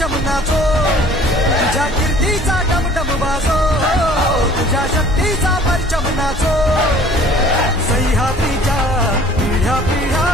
परचम नाचो, तुझ्या कीर्तीचा डमडम वाजो, तुझ्या शक्तीचा परचम नाचो. सह्याद्रीच्या पिढ्या पिढ्या